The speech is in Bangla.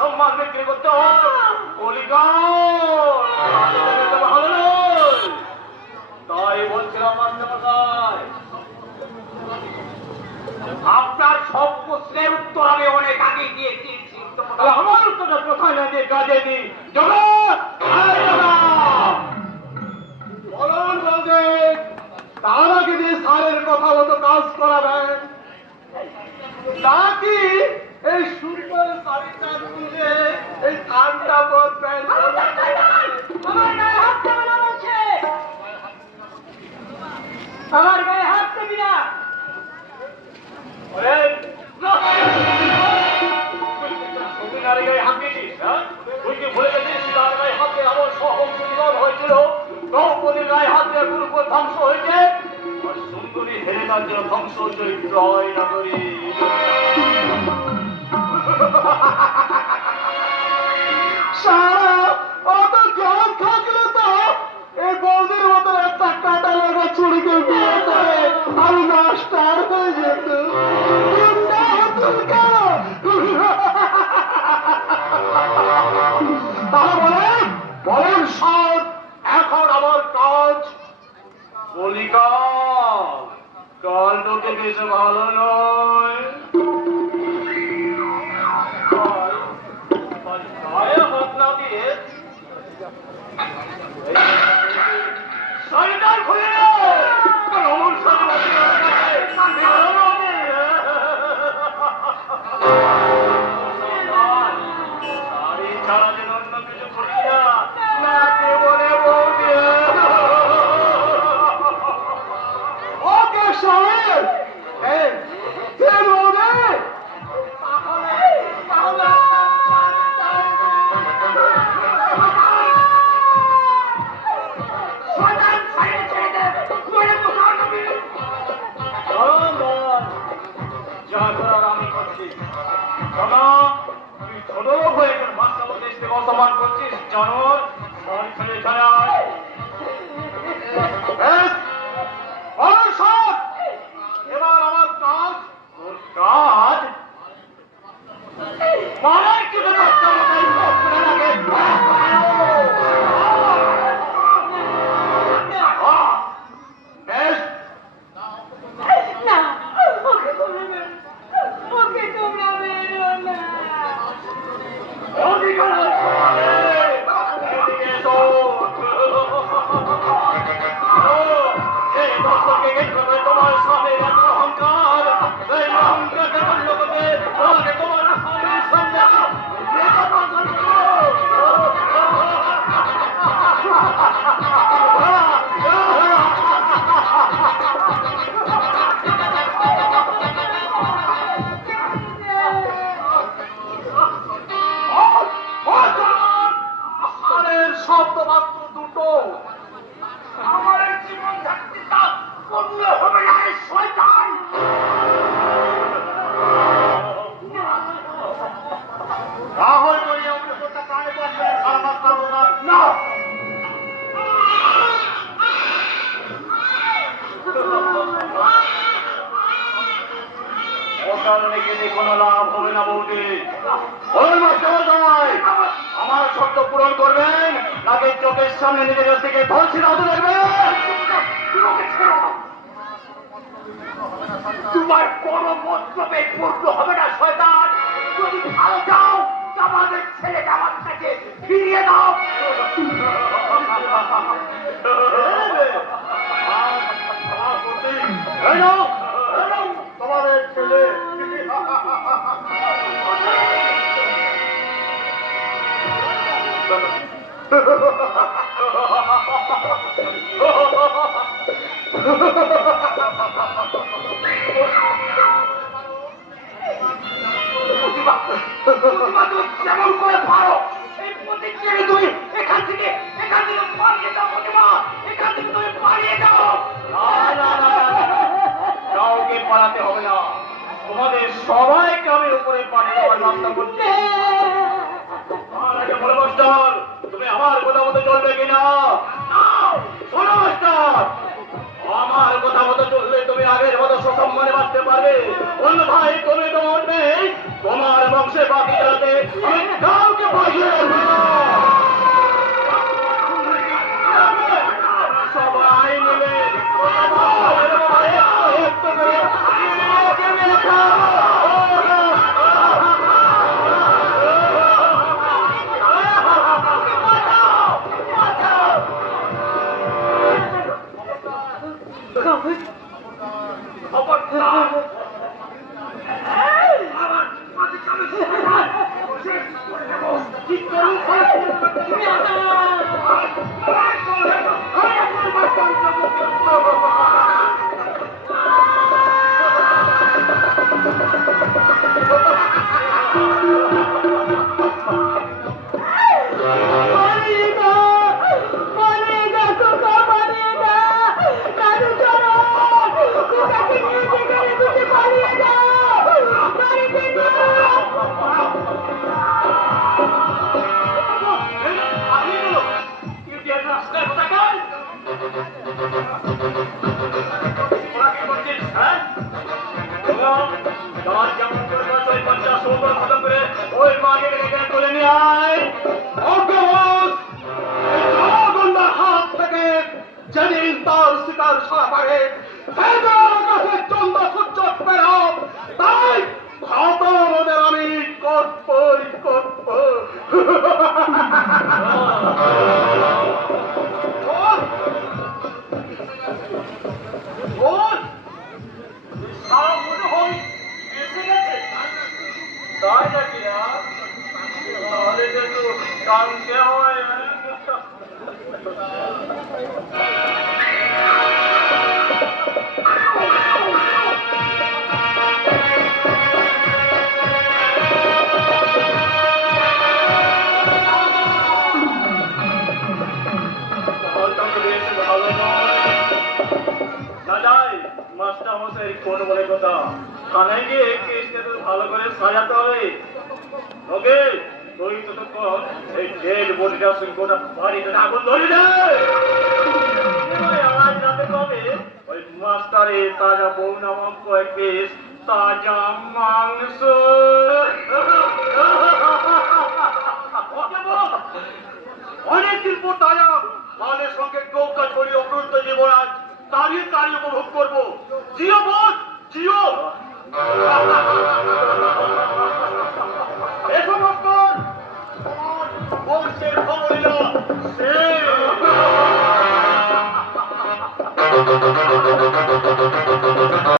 সম্মান বিক্রি করতে ভালো নয়। তাই বলছিলাম মাস্টারমশাই, আপনার সব প্রশ্নের উত্তর আমি অনেক আগে দিয়ে দিয়েছি। আমার উত্তরটা কোথায় না দিয়ে কাজে দিই। বলুন বলবেন, তার আগে দিয়ে স্যারের কথা মতো কাজ করাবেন নাকি এই সুন্দর শাড়িটা তুলে এই ঠান্ডা পরবেন? আমার গায়ে হাত দেবে না বলছে, আমার গায়ে হাত দেবি না। তুই কি ভুলে গেছিস তার গায়ে হাত দিয়ে আমার সহংস জীবন হয়েছিল, দ্রৌপদীর গায়ে হাত দিয়ে গুরুকুল ধ্বংস হয়েছে, আর সুন্দরী হেলেনার জন্য ধ্বংস হয়েছে জয় নগরী। অত জ্ঞান থাকলে তো এই বৌদির মতো একটা কাটা লাগা চুরিকে বিয়ে করে আমি মাস্টার হয়ে যেত। তাহলে বলেন বলেন সব, এখন আমার কাজ বলি। কাল তোকে বেশ ভালো নয়। হাত না দিয়ে শাড়িটা খুলে অমন শাড়ি ছাড়া যেন অন্য কিছু করি না কে বলে বৌদি। ওকে সাহেব অসম্মান করছিস জানোর ছেলে ছাড়ায় এবার আমার কাজ তোর কাজ মারার কিছু তোমার স্বামীর এত অহংকার, এই অহংকারটা করল বলতে তোমাকে তোমার স্বামীর সামনে শব্দ মাত্র দুটো। আমার জীবন থাকতে তা পূর্ণ হবে না শয়তান। রাহুল করি আমাকে কোথা কানে বসবে সারা না কোনো লাভ হবে না বৌদি। আমার শর্ত পূরণ করবেন নাকি চোখের সামনে নিজের কাছ থেকে ধরছি রাখতে লাগবেন? তোমার কোন মতলবে পূর্ণ হবে না শয়তান। যদি ভালো চাও আমাদের ছেলেটা আমার কাছে ফিরিয়ে দাও। তোমাদের ছেলে যেমন করে পারো এই প্রতিক্রিয়া তুমি এখান থেকে পালিয়ে যাও। প্রতিমা এখান থেকে তুমি পালিয়ে যাও। কাউকে পালাতে হবে না, তোমাদের সবাইকে আমি উপরে পাঠিয়ে দেওয়ার ব্যবস্থা করছি। বলে মাস্টার তুমি আমার কথা মতো চলবে কিনা? শোনো মাস্টার, আমার কথা মতো চললে তুমি আগের মতো সুসম্মানে বাঁচতে পারবে, অন্যথায় তুমি তোমার নেই তোমার ধ্বংসের বাকি জানাতে আমি কাউকে পাঠিয়ে রাখবো না। সবাই মিলে যেদিন তার শিকার সারা পারে চন্দ্র সূর্য পেরাম তাই ভাতর আমি করবই করব। তাই নাকি না? তাহলে তো একটু কালকে হয়। মাস্টার মশাই কোন বলে কথা থানায় গিয়ে কেসটা তো ভালো করে সাজাতে হবে। ওকে তুই ততক্ষণ এই ডেড বডিটার সঙ্গে গোটা বাড়িতে আগুন ধরে দেয়। আজ রাতে কবে ওই মাস্টারের তাজা বউ নামক কয়েক পিস তাজা মাংস অনেকদিন পর তাজা মালের সঙ্গে নৌকা ছড়িয়ে অনন্ত জীবন আজ দাঁড়িয়ে দাঁড়িয়ে উপভোগ করবো। জিও বোধ জিও এ সমস্ত বংশের খবরিলা সে